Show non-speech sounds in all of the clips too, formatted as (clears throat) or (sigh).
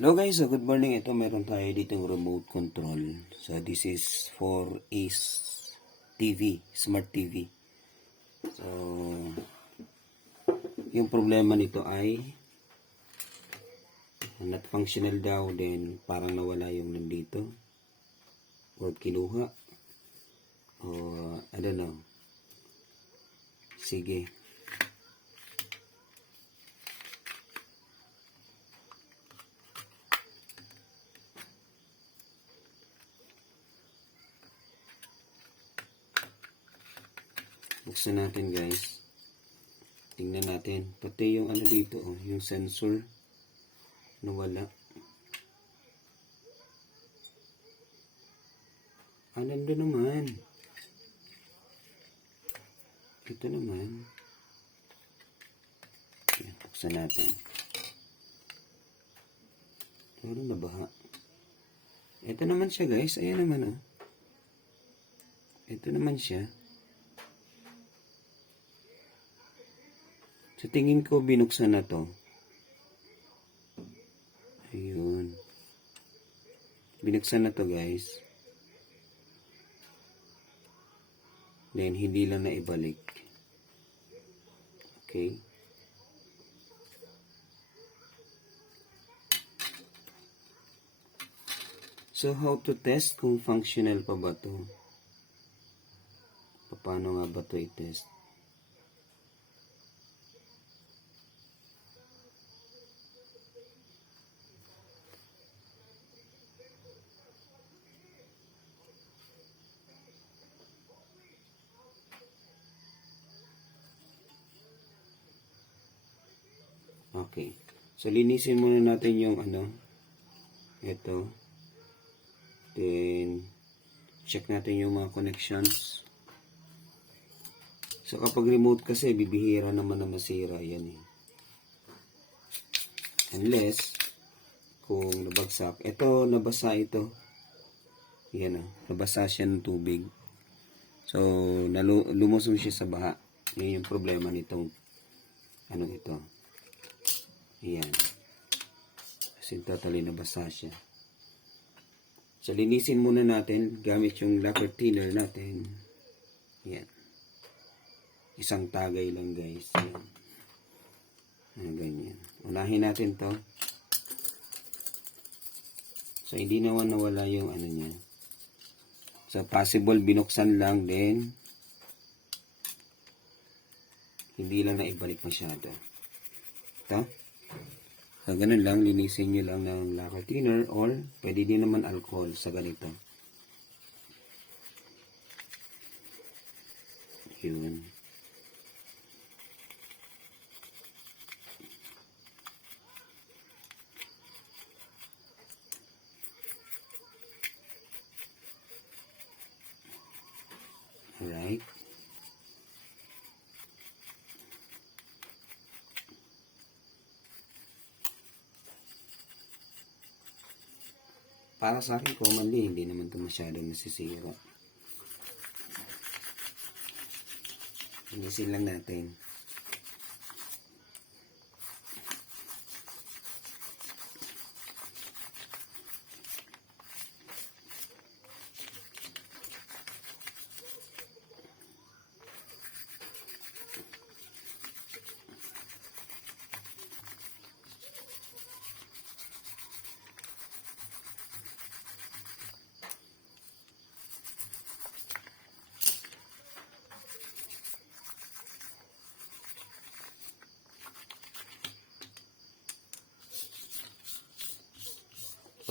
Hello guys, so good morning. Ito meron tayo ditong remote control. So this is for Ace TV, Smart TV. So yung problema nito ay not functional daw then parang nawala yung nandito or kinuha o I don't know. Sige. Buksan natin guys. Tingnan natin. Pati yung ano dito, oh, yung sensor nawala. Ah, nandun naman. Ito naman. Ayan, buksan natin. Meron na baha. Ito naman siya guys. Ayan naman oh. Ito naman siya. Sa tingin ko, binuksan na to. Ayun. Binuksan na to, guys. Then, hindi lang na ibalik. Okay. So, how to test kung functional pa ba to? Paano nga ba to i-test? Okay. So, linisin muna natin yung ano. Ito. Then, check natin yung mga connections. So, kapag remote kasi, bibihira naman na masira. Yan eh. Unless, kung nabagsak. Ito, nabasa ito. Yan o. Nabasa siya ng tubig. So, lumusong siya sa baha. Yan yung problema nitong ano ito. Ayan. Kasi totally nabasa siya. So, linisin muna natin gamit yung lacquer thinner natin. Ayan. Isang tagay lang guys. Ayan. Ayan, ganyan. Unahin natin to. So, hindi naman nawala yung ano niya. So, possible binuksan lang din. Hindi lang na ibalik masyado. Ito. So, ganun lang, linisin nyo lang ng lacquer thinner or pwede din naman alcohol sa ganito. Yun. Alright. Para sa akin, commonly, hindi naman ito masyadong nasisira. Linisin lang natin.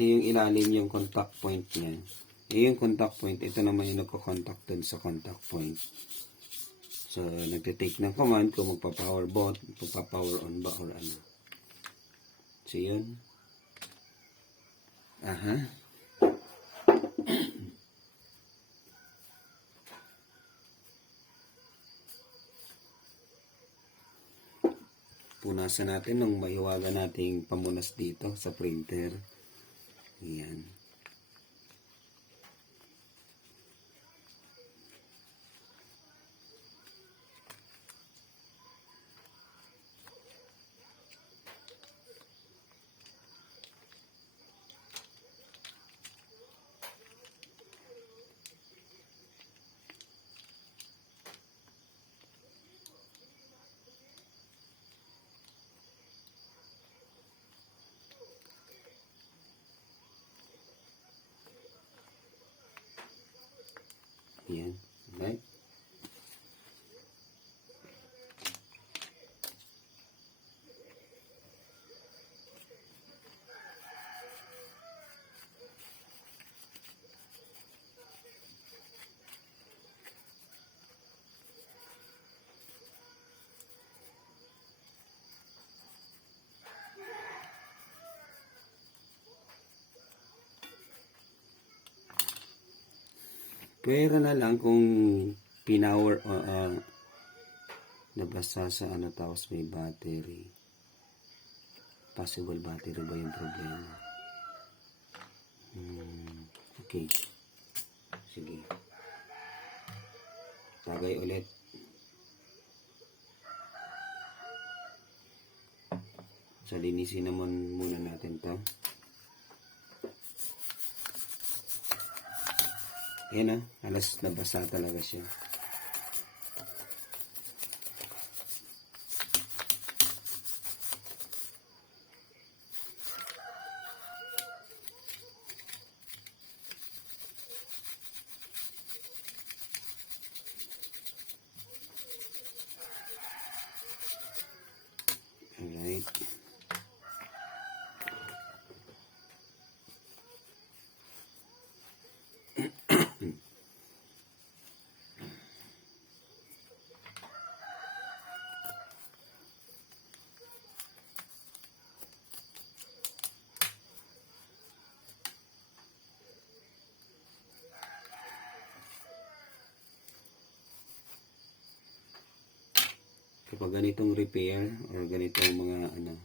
Pati yung ilalim yung contact point niya. Eh, yung contact point, ito naman yung nagko-contact dun sa contact point. So, nagtitake ng command kung magpa-power bot, magpa-power on ba or ano. So, yun. Aha. Punasan natin nung maiwaga nating pamunas dito sa printer. Ayan. Yan. Pwera na lang kung pinower o ah, nabasa sa ano tapos may battery. Possible battery ba yung problema? Hmm, okay. Sige. Tagay ulit. So, linisin naman muna natin to. Yan ah, alas nabasa talaga siya. Alright. Kapag ganitong repair or ganitong mga ano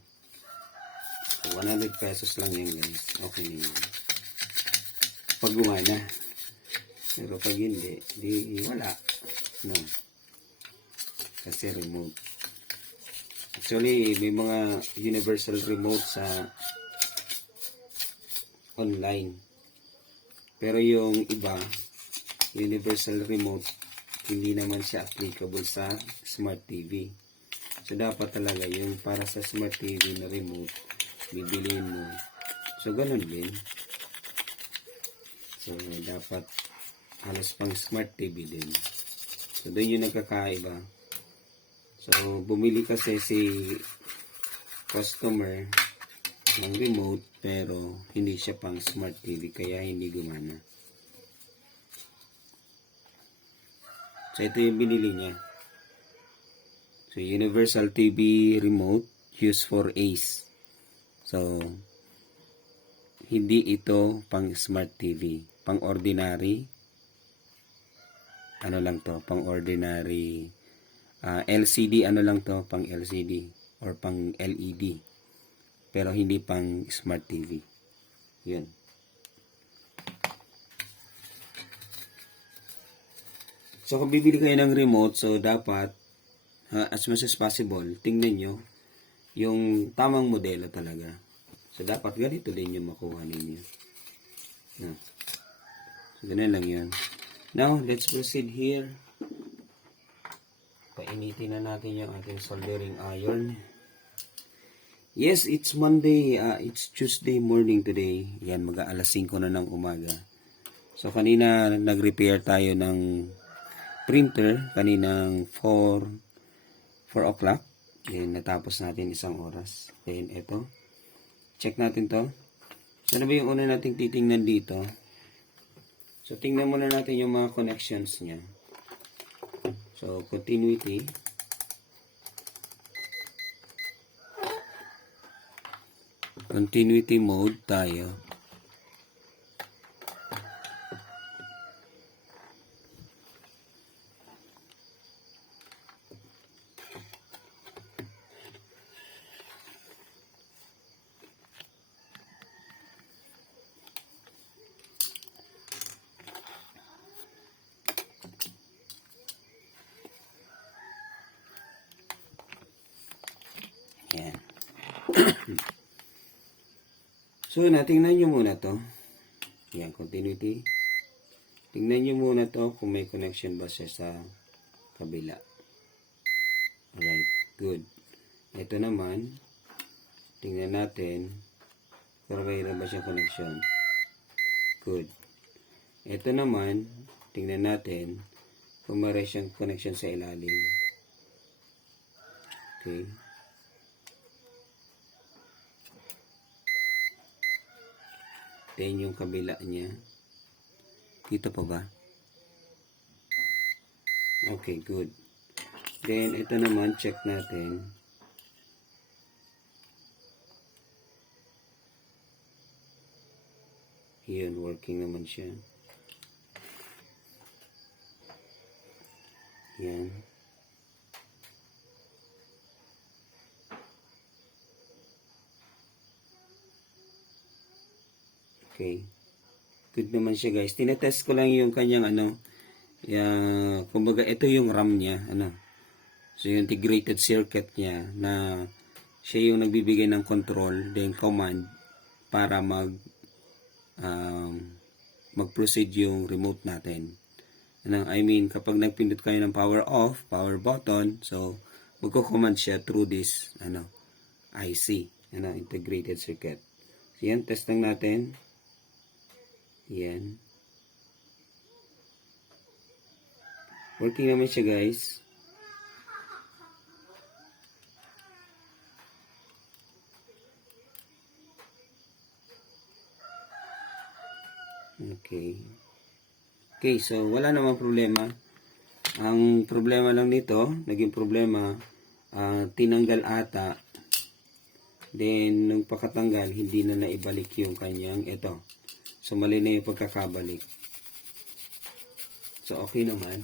100 pesos lang yan guys. Okay na yun pag gumana. Pero pag hindi di wala. No. Kasi remote. Actually may mga universal remote sa online. Pero yung iba universal remote hindi naman siya applicable sa smart TV. So, dapat talaga yung para sa smart TV na remote, bibiliin mo. So, ganun din. So, dapat halos pang smart TV din. So, doon yung nagkakaiba. So, bumili kasi si customer ng remote pero hindi siya pang smart TV kaya hindi gumana. So, ito yung binili niya. So, Universal TV Remote used for ACE. So, hindi ito pang Smart TV. Pang ordinary. Ano lang to? Pang ordinary. ah, LCD ano lang to? Pang LCD. Or pang LED. Pero hindi pang Smart TV. Yun. So, kung bibili kayo ng remote, so dapat, uh, as much as possible, tingnan nyo yung tamang modelo talaga. So, dapat ganito din yung makuha ninyo. No. So, ganun lang yun. Now, let's proceed here. Painitin na natin yung ating soldering iron. Yes, it's Monday. Uh, it's Tuesday morning today. Yan, mag-aalas 5 na ng umaga. So, kanina nag-repair tayo ng printer kaninang 4 4 o'clock. Then, natapos natin isang oras. Then, ito. Check natin to. So, ano ba yung una nating titingnan dito? So, tingnan muna natin yung mga connections niya. So, continuity. Continuity mode tayo. Yan. So, natingnan nyo muna to. Yan, continuity. Tingnan nyo muna to kung may connection ba siya sa kabila. Alright, good. Ito naman, tingnan natin kung mayroon ba siyang connection. Good. Ito naman, tingnan natin kung meron siyang connection sa ilalim. Okay. Then yung kabila niya. Dito pa ba? Okay, good. Then, ito naman, check natin. Yun, working naman siya. Yan. Okay. Good naman siya guys. Tinetest ko lang yung kanyang ano. Yung, kumbaga ito yung RAM niya. Ano. So yung integrated circuit niya na siya yung nagbibigay ng control then command para mag um, mag-proceed yung remote natin. Ano, I mean, kapag nagpindot kayo ng power off, power button, so magko-command siya through this ano, IC, ano, integrated circuit. So yan, test lang natin. Yan. Working naman siya guys. Okay. Okay, so wala namang problema. Ang problema lang nito, naging problema, ah, tinanggal ata. Then, nung pakatanggal, hindi na naibalik yung kanyang, ito. So, mali na yung pagkakabalik. So, okay naman.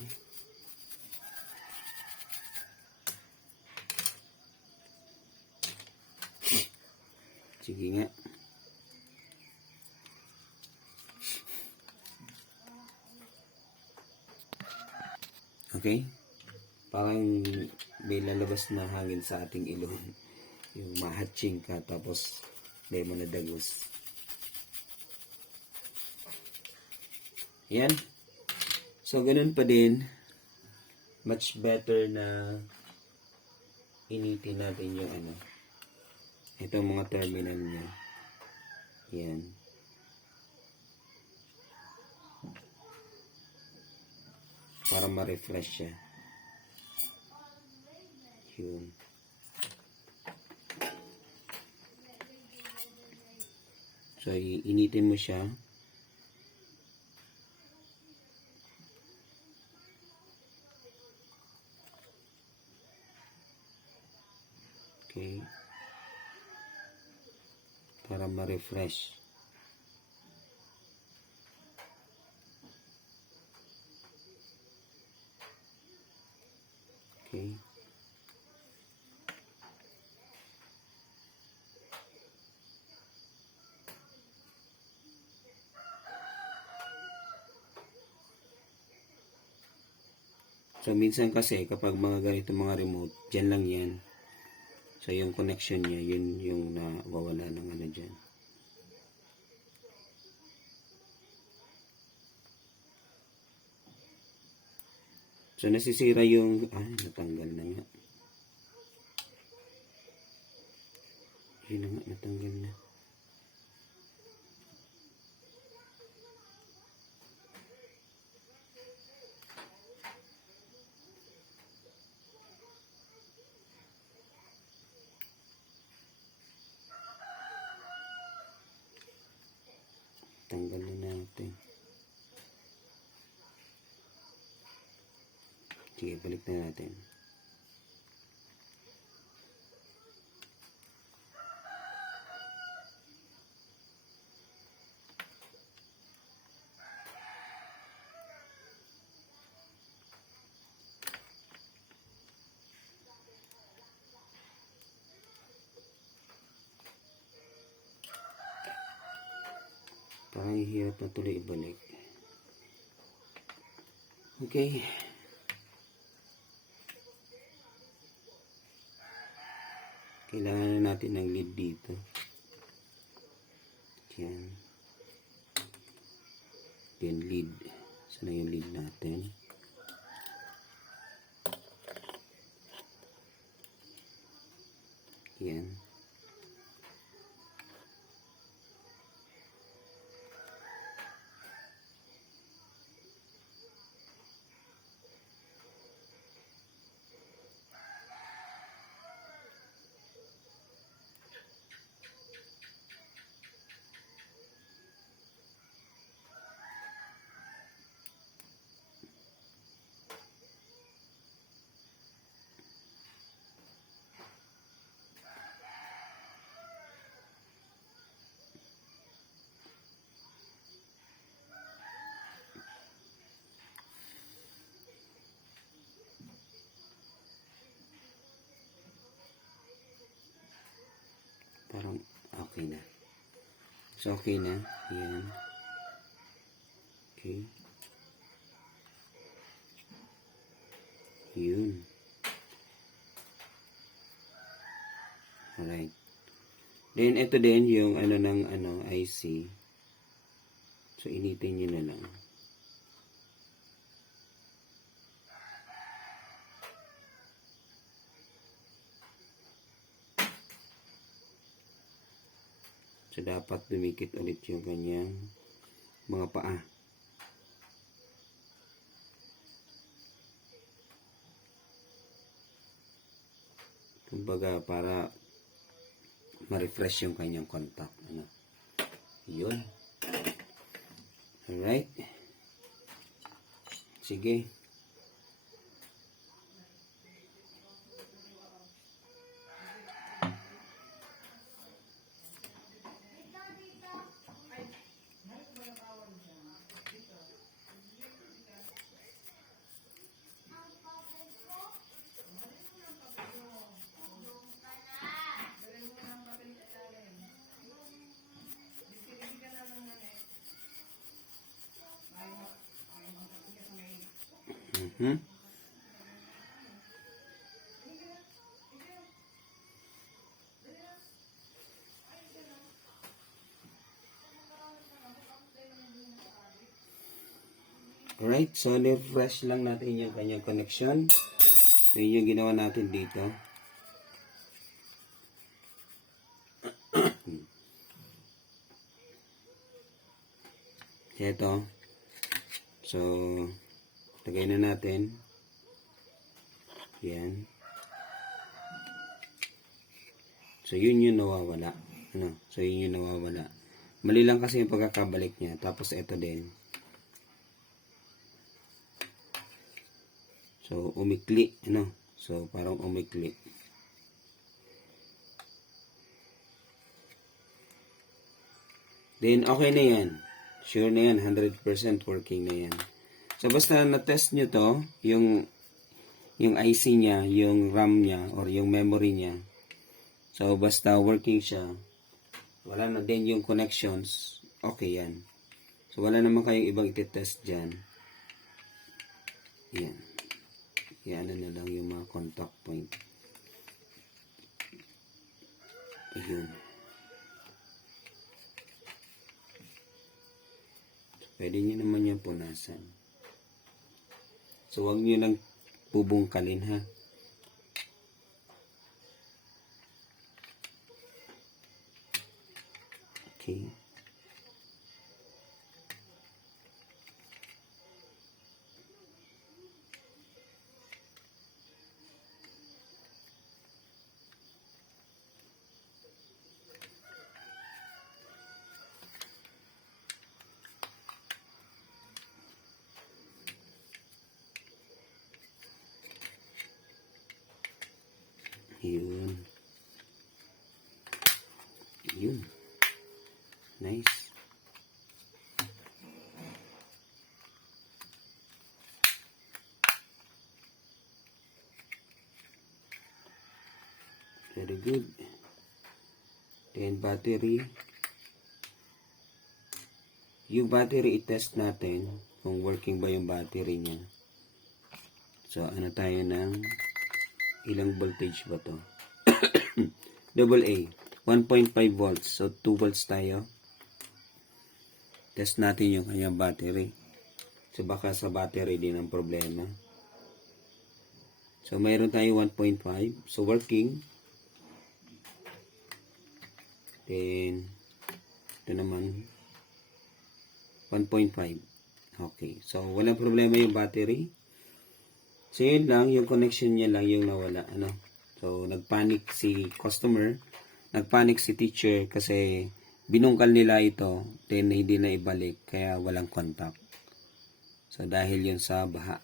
Sige nga. Okay? Parang may lalabas na hangin sa ating ilong. Yung mahatching ka tapos may mo na dagos. Yan. So, ganun pa din. Much better na initin natin yung ano. Ito mga terminal niya. Yan. para ma-refresh siya. Yun. So, initin mo siya. Okay. Para ma-refresh. Okay. So, minsan kasi, kapag mga ganito mga remote, dyan lang yan. So, yung connection niya, yun yung nawawala ng ano dyan. So, nasisira yung, ah, natanggal na nga. Yun na nga, natanggal na. Tanggal na natin. Sige, balik na natin. Parang hirap na tuloy ibalik. Okay. Kailangan na natin ng lead dito. Yan. Yan lead. Sana yung lead natin. Yan. Okay na. So, okay na. Yan. Okay. Yun. Alright. Then, ito din yung ano ng ano, IC. So, initin nyo na lang. So, dapat dumikit ulit yung kanyang mga paa. Kumbaga, para ma-refresh yung kanyang contact. Ano? Yun. Alright. Sige. Alright, so refresh lang natin yung kanyang connection. So yun yung ginawa natin dito. (clears throat) Ito. So, lagay na natin. Yan. So, yun yung nawawala. Ano? So, yun yung nawawala. Mali lang kasi yung pagkakabalik niya. Tapos, ito din. So, umikli. Ano? So, parang umikli. Then, okay na yan. Sure na yan. 100% working na yan. So, basta na-test nyo to, yung, yung IC niya, yung RAM niya, or yung memory niya. So, basta working siya, wala na din yung connections, okay yan. So, wala naman kayong ibang iti-test dyan. Yan. Yan na lang yung mga contact point. Ayun. Pwede nyo naman yung punasan. So, wag nyo lang bubungkalin ha. Okay. Yun. Yun. Nice. Very good. Then battery. Yung battery i-test natin kung working ba yung battery niya. So ano tayo ng ilang voltage ba to? (coughs) Double A. 1.5 volts. So 2 volts tayo. Test natin yung kanyang battery. So baka sa battery din ang problema. So mayroon tayo 1.5. So working. Then ito naman 1.5. Okay. So walang problema yung battery. So yun lang, yung connection niya lang yung nawala. Ano? So nagpanic si customer, nagpanic si teacher kasi binungkal nila ito, then hindi na ibalik, kaya walang contact. So dahil yun sa baha.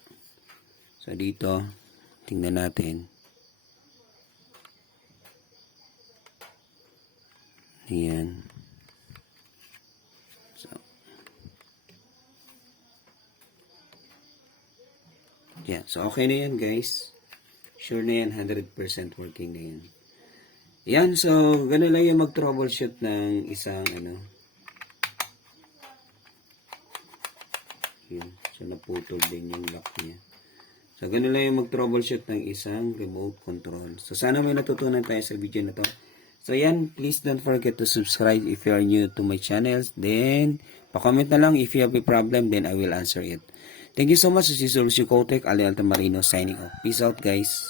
So dito, tingnan natin. Ayan. So, Yeah, so okay na yan guys. Sure na yan, 100% working na yan. Yan, so, ganun lang yung mag-troubleshoot ng isang, ano, yun. So, naputol din yung lock niya. So, ganun lang yung mag-troubleshoot ng isang remote control. So, sana may natutunan tayo sa video na to. So, yan, please don't forget to subscribe if you are new to my channel. Then, pa-comment na lang if you have a problem, then I will answer it. Thank you so much. This is Lucio Kotek, Ali Altamarino, signing off. Peace out, guys.